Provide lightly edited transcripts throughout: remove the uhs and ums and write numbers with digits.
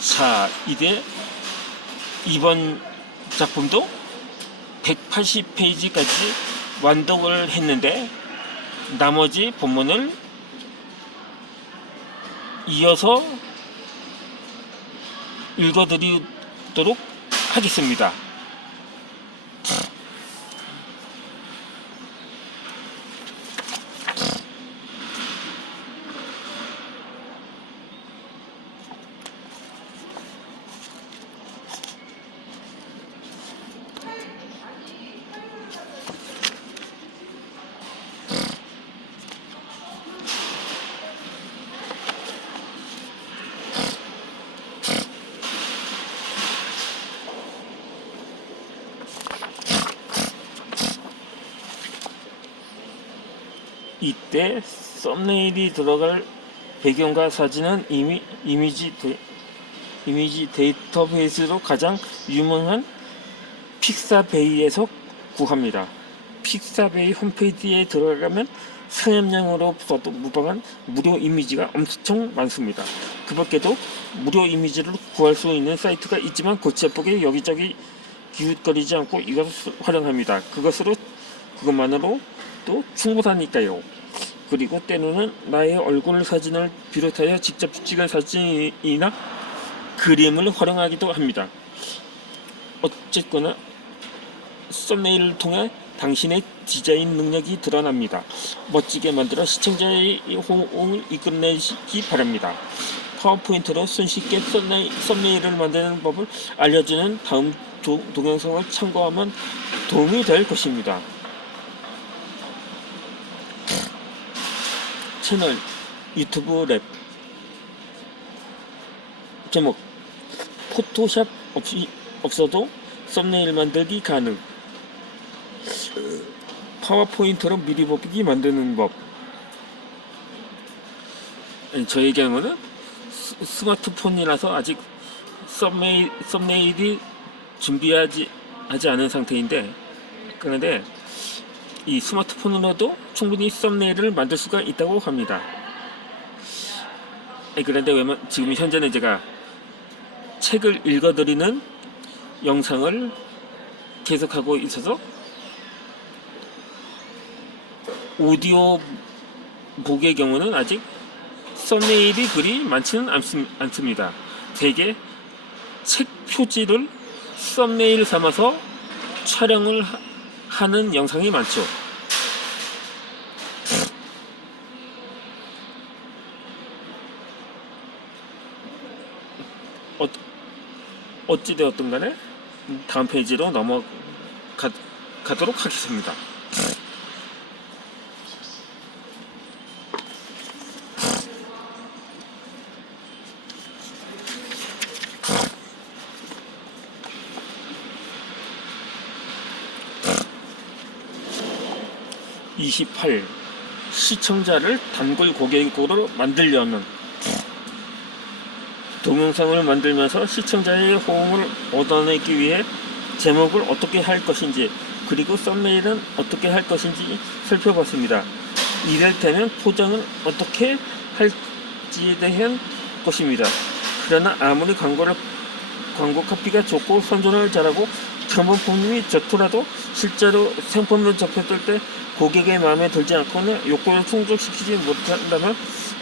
자, 이제 이번 작품도 180페이지까지 완독을 했는데 나머지 본문을 이어서 읽어드리도록 하겠습니다. 이때 썸네일이 들어갈 배경과 사진은 이미지 데이터베이스로 가장 유명한 픽사베이에서 구합니다. 픽사베이 홈페이지에 들어가면 상업용으로서도 무방한 무료 이미지가 엄청 많습니다. 그 밖에도 무료 이미지를 구할 수 있는 사이트가 있지만 골치 아프게 여기저기 기웃거리지 않고 이것을 활용합니다. 그것만으로 또 충분하니까요. 그리고 때로는 나의 얼굴 사진을 비롯하여 직접 찍은 사진이나 그림을 활용하기도 합니다. 어쨌거나 썸네일을 통해 당신의 디자인 능력이 드러납니다. 멋지게 만들어 시청자의 호응을 이끌어내시기 바랍니다. 파워포인트로 손쉽게 썸네일을 만드는 법을 알려주는 다음 동영상을 참고하면 도움이 될 것입니다. 채널 유튜브 랩 제목 포토샵 없어도 썸네일 만들기 가능. 파워포인트로 미리 보기 만드는 법. 저의 경우는 스마트폰이라서 아직 썸네일이 준비하지 않은 상태인데, 그런데 이 스마트폰으로도 충분히 썸네일을 만들 수가 있다고 합니다. 그런데 지금 현재는 제가 책을 읽어드리는 영상을 계속하고 있어서 오디오 북의 경우는 아직 썸네일이 그리 많지는 않습니다. 대개 책 표지를 썸네일 삼아서 촬영을 하는 영상이 많죠. 어찌되었든 간에 다음 페이지로 넘어가도록 하겠습니다. (28) 시청자를 단골 고객으로 만들려면 동영상을 만들면서 시청자의 호응을 얻어내기 위해 제목을 어떻게 할 것인지 그리고 썸네일은 어떻게 할 것인지 살펴봤습니다. 이를테면 포장은 어떻게 할지에 대한 것입니다. 그러나 아무리 광고 카피가 좋고 선전을 잘하고 경품이 좋더라도 실제로 상품을 접했을 때 고객의 마음에 들지 않거나 욕구를 충족시키지 못한다면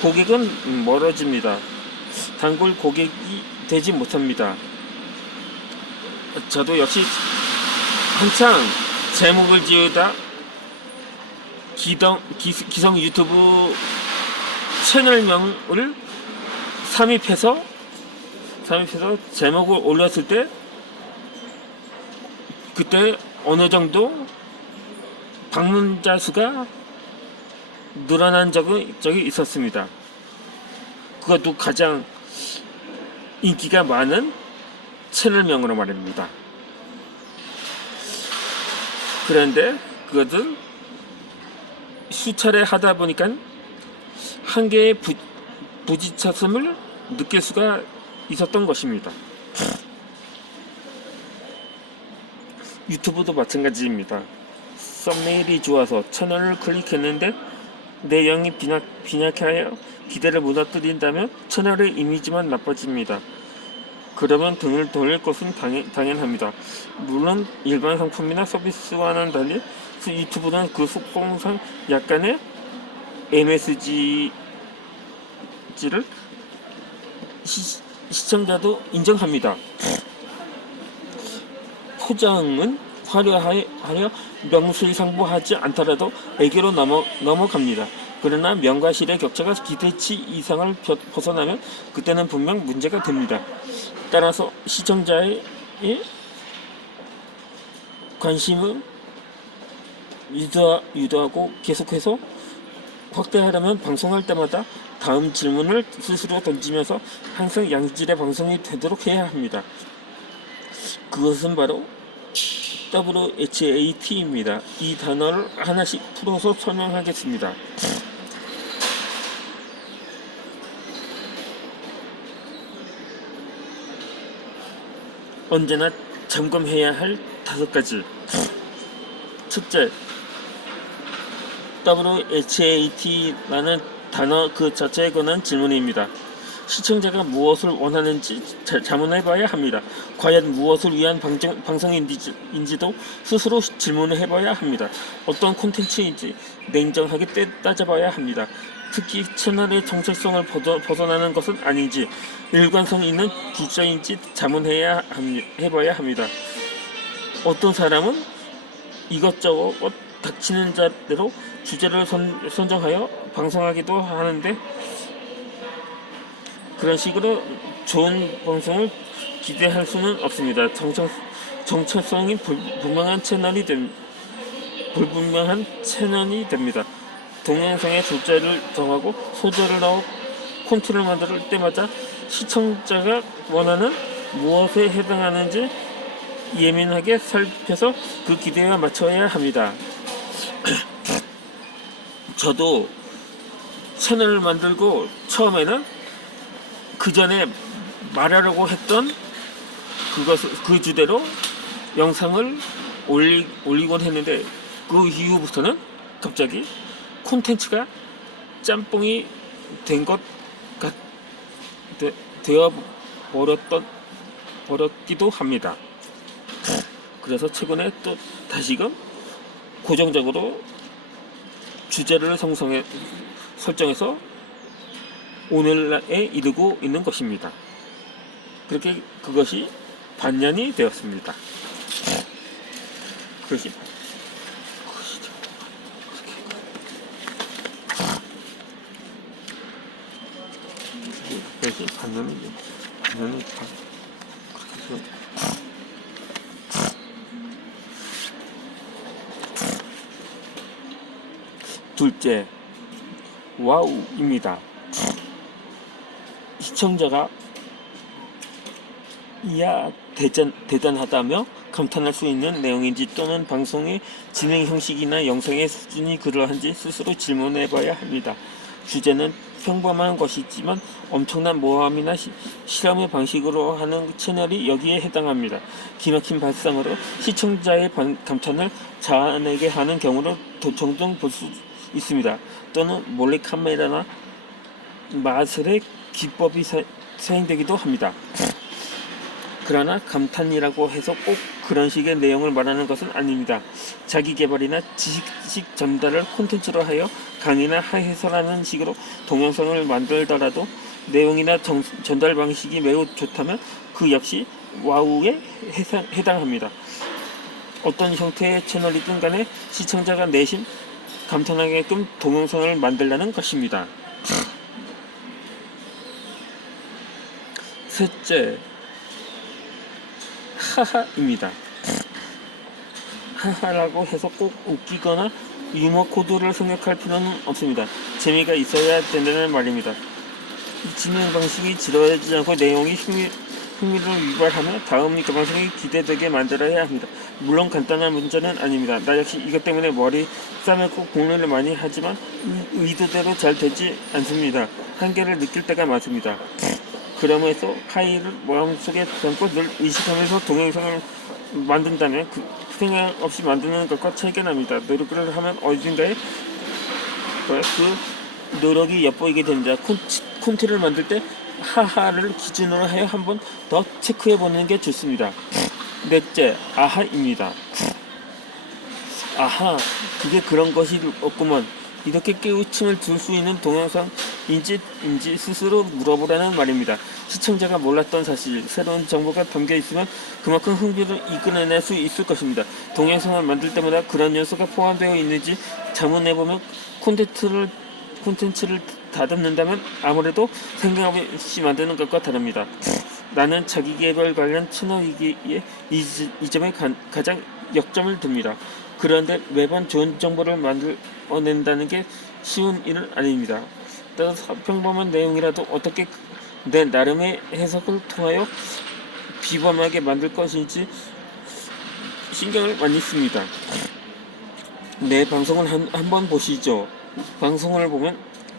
고객은 멀어집니다. 단골 고객이 되지 못합니다. 저도 역시 한창 제목을 지으다 기성 유튜브 채널명을 삽입해서 제목을 올렸을 때 그때 어느 정도 방문자 수가 늘어난 적이 있었습니다. 그것도 가장 인기가 많은 채널명으로 말입니다. 그런데 그것은 수차례 하다 보니까 한계의 부딪혔음을 느낄 수가 있었던 것입니다. 유튜브도 마찬가지입니다. 썸네일이 좋아서 채널을 클릭했는데 내용이 빈약하여 기대를 무너뜨린다면 채널의 이미지만 나빠집니다. 그러면 등을 돌릴 것은 당연합니다. 물론 일반 상품이나 서비스와는 달리 유튜브는 그 속성상 약간의 MSG를 시청자도 인정합니다. 포장은 화려하여 명실상부하지 않더라도 애교로 넘어갑니다. 그러나 명과실의 격차가 기대치 이상을 벗어나면 그때는 분명 문제가 됩니다. 따라서 시청자의 관심을 유도하고 계속해서 확대하려면 방송할 때마다 다음 질문을 스스로 던지면서 항상 양질의 방송이 되도록 해야 합니다. 그것은 바로 WHAT입니다. 이 단어를 하나씩 풀어서 설명하겠습니다. 언제나 점검해야 할 5가지. 첫째, WHAT라는 단어 그 자체에 관한 질문입니다. 시청자가 무엇을 원하는지 자문해봐야 합니다. 과연 무엇을 위한 방송인지도 스스로 질문을 해봐야 합니다. 어떤 콘텐츠인지 냉정하게 따져봐야 합니다. 특히 채널의 정체성을 벗어나는 것은 아닌지, 일관성 있는 기자인지 해봐야 합니다. 어떤 사람은 이것저것 닥치는 자대로 주제를 선정하여 방송하기도 하는데, 그런 식으로 좋은 방송을 기대할 수는 없습니다. 정체성이 불분명한 채널이 됩니다. 동영상에 주제를 정하고 소재를 넣어 콘텐츠를 만들 때마다 시청자가 원하는 무엇에 해당하는지 예민하게 살펴서 그 기대에 맞춰야 합니다. 저도 채널을 만들고 처음에는 그 전에 말하려고 했던 그 주제로 영상을 올리곤 했는데, 그 이후부터는 갑자기 콘텐츠가 짬뽕이 되어 버렸기도 합니다. 그래서 최근에 또 다시금 고정적으로 주제를 설정해서 오늘날에 이르고 있는 것입니다. 그것이 반년이 되었습니다. 그것이 반년이 둘째, 와우입니다. 시청자가 이야 대단하다며 감탄할 수 있는 내용인지, 또는 방송의 진행 형식이나 영상의 수준이 그러한지 스스로 질문해봐야 합니다. 주제는 평범한 것이지만 엄청난 모함이나 실험의 방식으로 하는 채널이 여기에 해당합니다. 기막힌 발상으로 시청자의 감탄을 자아내게 하는 경우를 종종 볼 수 있습니다. 또는 몰래카메라나 마술의 기법이 사용되기도 합니다. 그러나 감탄이라고 해서 꼭 그런 식의 내용을 말하는 것은 아닙니다. 자기개발이나 지식 전달을 콘텐츠로 하여 강의나 해설하는 식으로 동영상을 만들더라도 내용이나 전달 방식이 매우 좋다면 그 역시 와우에 해당합니다. 어떤 형태의 채널이든 간에 시청자가 내심 감탄하게끔 동영상을 만들라는 것입니다. 셋째, 하하입니다. 하하라고 해서 꼭 웃기거나 유머 코드를 생각할 필요는 없습니다. 재미가 있어야 된다는 말입니다. 이 진행 방식이 지루하지 않고 내용이 흥미를 유발하며 다음 방송이 기대되게 만들어야 합니다. 물론 간단한 문제는 아닙니다. 나 역시 이것 때문에 머리 싸매고 공론을 많이 하지만 의도대로 잘 되지 않습니다. 한계를 느낄 때가 많습니다. 그러면서 하이를 마음속에 담고 늘 의식하면서 동영상을 만든다면 그 생각 없이 만드는 것과 차이가 납니다. 노력을 하면 어딘가에 그 노력이 엿보이게 됩니다. 콘티를 만들 때 하하를 기준으로 하여 한번 더 체크해 보는 게 좋습니다. 넷째, 아하입니다. 아하, 이게 그런 것이 없구먼. 이렇게 깨우침을 줄 수 있는 동영상인지 스스로 물어보라는 말입니다. 시청자가 몰랐던 사실, 새로운 정보가 담겨 있으면 그만큼 흥미를 이끌어낼 수 있을 것입니다. 동영상을 만들 때마다 그런 요소가 포함되어 있는지 자문해보면 콘텐츠를 다듬는다면 아무래도 생각 없이 만드는 것과 다릅니다. 나는 자기개발 관련 채널이기에 이 점에 가장 역점을 둡니다. 그런데 매번 좋은 정보를 만들어낸다는 게 쉬운 일은 아닙니다. 따라서 평범한 내용이라도 어떻게 내 나름의 해석을 통하여 비범하게 만들 것인지 신경을 많이 씁니다. 내 방송을 한번 보시죠. 방송을 보면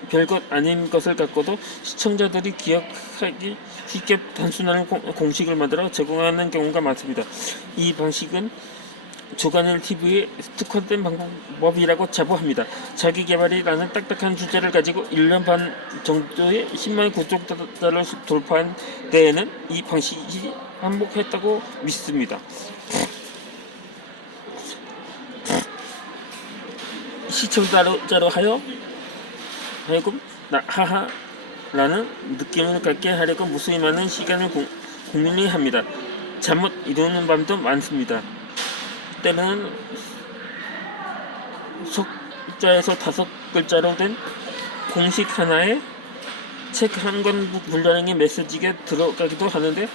별것 아닌 것을 갖고도 시청자들이 기억하기 쉽게 단순한 공식을 만들어 제공하는 경우가 많습니다. 이 방식은 조간일 TV의 특화된 방법이라고 자부합니다. 자기개발이라는 딱딱한 주제를 가지고 1년 반 정도의 10만 구독자를 돌파한 데에는 이 방식이 한몫했다고 믿습니다. 시청자로 하여금 하하라는 느낌을 갖게 하려고 무수히 많은 시간을 고민합니다. 잠 못 이루는 밤도 많습니다. 때는 속자에서 5글자로 된 공식 하나에 책 한 권 분량의 메시지가 들어가기도 하는데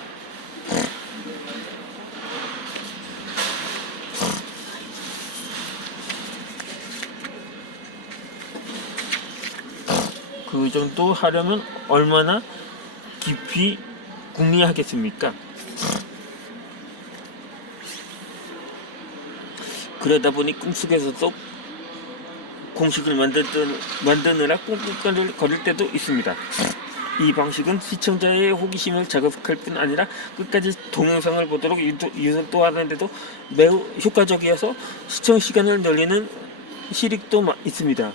그 정도 하려면 얼마나 깊이 궁리하겠습니까? 그러다 보니 꿈속에서도 공식을 만드느라 꿍꿍거릴 때도 있습니다. 이 방식은 시청자의 호기심을 자극할 뿐 아니라 끝까지 동영상을 보도록 유도하는데도 매우 효과적이어서 시청 시간을 늘리는 실익도 있습니다.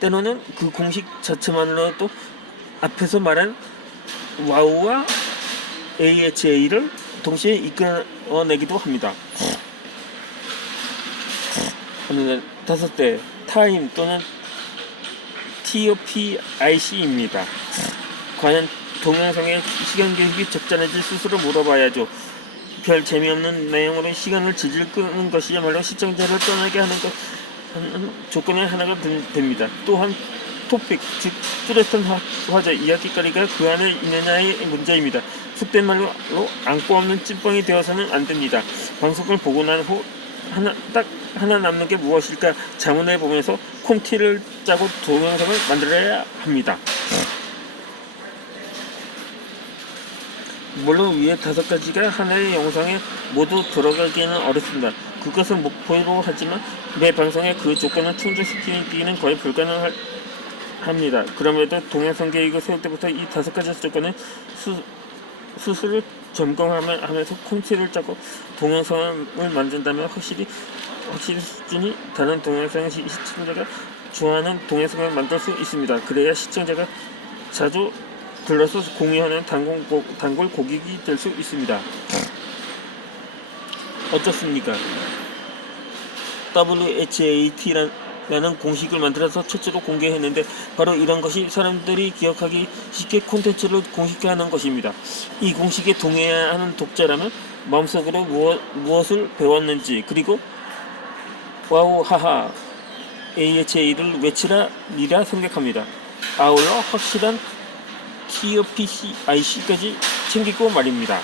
때로는 그 공식 자체만으로도 앞에서 말한 와우와 AHA를 동시에 이끌어내기도 합니다. 다섯째, 타임 또는 TOPIC입니다. 과연 동영상의 시간 계획이 적절한지 스스로 물어봐야죠. 별 재미없는 내용으로 시간을 질질 끄는 것이야말로 시청자를 떠나게 하는 조건의 하나가 됩니다. 또한 토픽, 즉 뚜렷한 화제, 이야기거리가 그 안에 있느냐의 문제입니다. 속된 말로 안고 없는 찐빵이 되어서는 안 됩니다. 방송을 보고 난 후 딱 하나 남는 게 무엇일까 자문해 보면서 콘티를 짜고 동영상을 만들어야 합니다. 물론 위에 5가지가 하나의 영상에 모두 들어가기는 어렵습니다. 그것을 목표로 하지만 매 방송에 그 조건을 충족시키기는 거의 불가능합니다. 그럼에도 동영상 계획을 세울 때부터 이 5가지 조건을 스스로 점검하면서 콘티를 짜고 동영상을 만든다면 확실히 수준이 다른 동영상 시청자가 좋아하는 동영상을 만들 수 있습니다. 그래야 시청자가 자주 불러서 공유하는 단골 고객이 될 수 있습니다. 어떻습니까? WHAT라는 공식을 만들어서 최초로 공개했는데 바로 이런 것이 사람들이 기억하기 쉽게 콘텐츠를 공식화하는 것입니다. 이 공식에 동의해야 하는 독자라면 마음속으로 무엇을 배웠는지 그리고 와우 하하 AHA를 외치리라 생각합니다. 아울러 확실한 TOPIC까지 챙기고 말입니다.